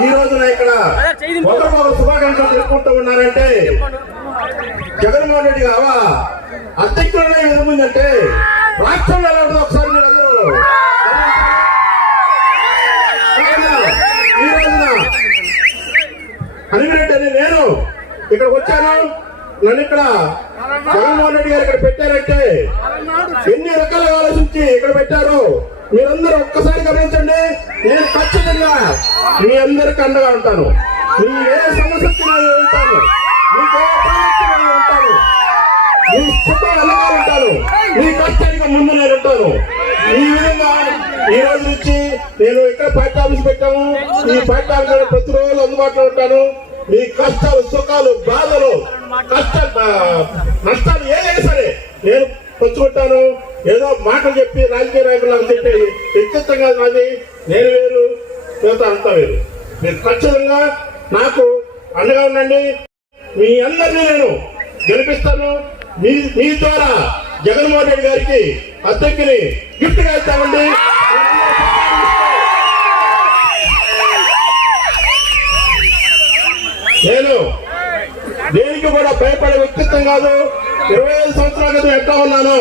ఈ రోజున ఇక్కడ శుభాకాంక్షలు తెలుపుకుంటూ ఉన్నారంటే జగన్మోహన్ రెడ్డి గావా అధ్యక్షులనే ఏముందంటే రాష్ట్రంలో ఉందో ఒకసారి ఈ రోజున అనిమిరెడ్డి అని నేను ఇక్కడ వచ్చాను. నన్ను ఇక్కడ జగన్మోహన్ రెడ్డి గారు ఇక్కడ పెట్టారంటే ఎన్ని రకాలుగా ఆలోచించి ఇక్కడ పెట్టారు మీరందరూ ఒక్కసారి గమనించండి. నేను ఖచ్చితంగా మీ అందరికి అండగా ఉంటాను. మీ ఏ సమస్య నేను ఉంటాను. మీకు ఏ నేను ఉంటాను. మీ చుట్టూ వెళ్ళగా ఉంటాను. మీ కష్టానికి ముందు నేను ఉంటాను. ఈ విధంగా ఈ రోజు నుంచి నేను ఇక్కడ పార్టీ ఆఫీస్ పెట్టాము. ఈ పార్టీ ఆఫీస్ ప్రతిరోజు అందుబాటులో ఉంటాను. మీ కష్టాలు సుఖాలు బాధలు కష్టాలు నష్టాలు ఏదైనా సరే నేను పంచుకుంటాను. ఏదో మాటలు చెప్పి రాజకీయ నాయకులకు చెప్పి వ్యక్తిత్వంగా నాది నేను వేరు మిగతా అంతా వేరు. మీరు ఖచ్చితంగా నాకు అండగా ఉండండి. మీ అందరినీ నేను గెలిపిస్తాను. మీ మీ ద్వారా జగన్మోహన్ రెడ్డి గారికి అద్దెకిని గిఫ్ట్గా ఇస్తామండి. దేనికి కూడా భయపడే వ్యక్తిత్వం కాదు. ఇరవై ఐదు సంవత్సరాల క్రితం ఎట్లా ఉన్నాను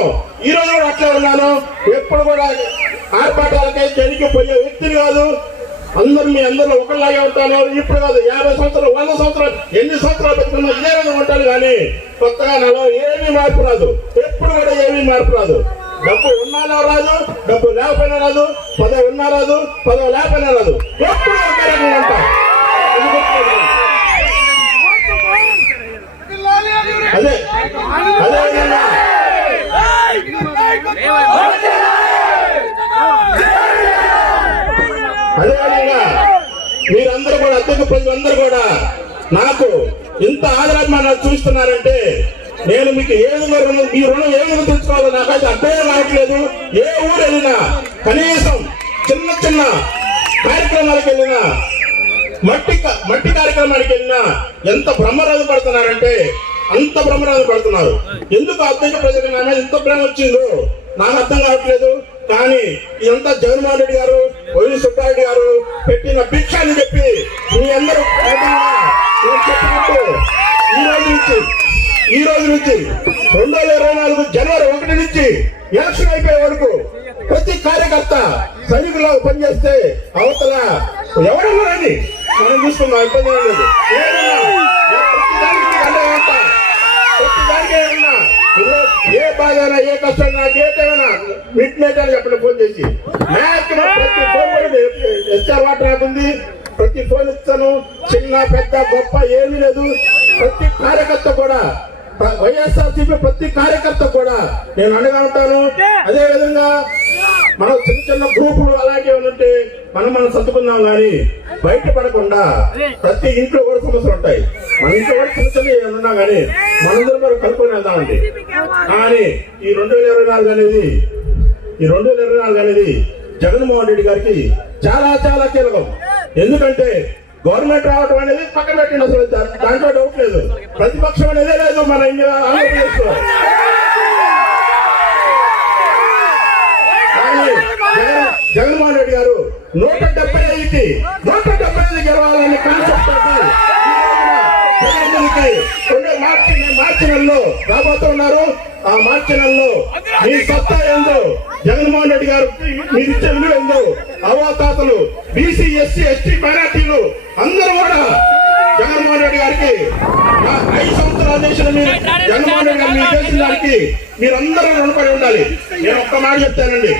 ఈ రోజు కూడా అట్లే ఉన్నాను. ఎప్పుడు కూడా ఆర్పాటాలకై జనికి పోయే వ్యక్తిని కాదు. అందరు మీ అందరిలో ఒకలాగే ఉంటాను. ఇప్పుడు కాదు యాభై సంవత్సరాలు వంద సంవత్సరాలు ఎన్ని సంవత్సరాలు పెట్టుకున్నా ఇదే విధంగా ఉంటాను కానీ కొత్తగా నాలో ఏమీ మార్పు రాదు. ఎప్పుడు కూడా ఏమీ మార్పు రాదు. డబ్బు ఉన్నాలో రాదు డబ్బు లేకపోయినా రాదు పదవి ఉన్నా రాదు పదవి లేకపోయినా రాదు. ఎప్పుడు ఒకే రకంగా ఇది గుర్తుపెట్టుకోండి. అదే అదే మీరందరూ కూడా అద్దెకు ప్రజలందరూ కూడా నాకు ఇంత నాకు చూస్తున్నారంటే నేను మీకు ఏ విధంగా రుణం మీ రుణం ఏ విధంగా తెచ్చుకోవాలో నాకైతే అర్థమే రావట్లేదు ఏ ఊరు వెళ్ళినా కనీసం చిన్న చిన్న కార్యక్రమాలకు వెళ్ళినా మట్టి మట్టి కార్యక్రమానికి వెళ్ళినా ఎంత బ్రహ్మరాజు పడుతున్నారంటే అంత భ్రమరాలు పడుతున్నారు. ఎందుకు అద్దెక ప్రజలకు నా మీద ఇంత ప్రేమ వచ్చిందో? నాకు అర్థం కావట్లేదు. కానీ ఇదంతా జగన్మోహన్ రెడ్డి గారు వైవి సుబ్బారెడ్డి గారు పెట్టిన భిక్ష అని చెప్పి మీ అందరూ చెప్పినట్టు ఈ రోజు నుంచి ఈ రోజు నుంచి రెండు వేల ఇరవై నాలుగు జనవరి ఒకటి నుంచి ఎలక్షన్ అయిపోయే వరకు ప్రతి కార్యకర్త సైనికులా పనిచేస్తే అవతల ఎవరన్నా రండి మనం చూసుకుందాం ఇబ్బంది లేదు ఏదన్నా, ప్రతి దానికి మీకు అండగా ఉంటా. ప్రతి దానికి ఏమన్నా, ఇదిగో ఏ బాధైనా ఏ కష్టం నాకు ఏదైనా మిడ్ నైట్ అని చెప్పండి ఫోన్ చేసి మ్యాక్సిమం ప్రతి ఫోన్ హెచ్ఆర్ వాటర్ అవుతుంది ప్రతి ఫోన్ ఇస్తాను. చిన్న పెద్ద గొప్ప ఏమీ లేదు. ప్రతి కార్యకర్త కూడా వైఎస్ఆర్సీపీ ప్రతి కార్యకర్త కూడా నేను అండగా ఉంటాను అదే విధంగా మనం చిన్న చిన్న గ్రూపులు అలాంటివి ఉంటే మనం మనం సర్దుకుందాం కానీ బయటపడకుండా ప్రతి ఇంట్లో కూడా సమస్యలు ఉంటాయి. మన ఇంట్లో కూడా చిన్న చిన్న ఏమైనా ఉన్నా కానీ మనందరం మనం కలుపుకొని వెళ్దామండి కానీ ఈ రెండు వేల ఇరవై నాలుగు అనేది ఈ రెండు వేల ఇరవై నాలుగు అనేది జగన్మోహన్ రెడ్డి గారికి చాలా చాలా కీలకం. ఎందుకంటే గవర్నమెంట్ రావడం అనేది పక్కన పెట్టిన అసలు దాంట్లో డౌట్ లేదు. ప్రతిపక్షం అనేదే లేదు మన ఇండియా ఆంధ్రప్రదేశ్లో కానీ జగన్మోహన్ రెడ్డి గారు నూట డెబ్బై ఐదు నూట ఈ రోజున మార్చి మార్చి నెలలో రాబోతున్నారు. ఆ మార్చి నెలలో మీ సత్తా ఏందో? జగన్మోహన్ రెడ్డి గారు మీరు ఇచ్చే విలువ ఏందో? అవతాతలు బీసీ ఎస్సీ ఎస్టీ మైనార్టీలు అందరూ కూడా జగన్మోహన్ రెడ్డి గారికి ఐదు సంవత్సరాల చేసిన మీరు జగన్మోహన్ రెడ్డి గారు మీరు చేసిన దానికి మీరందరూ రుణపడి ఉండాలి. నేను ఒక్క మాట చెప్తానండి.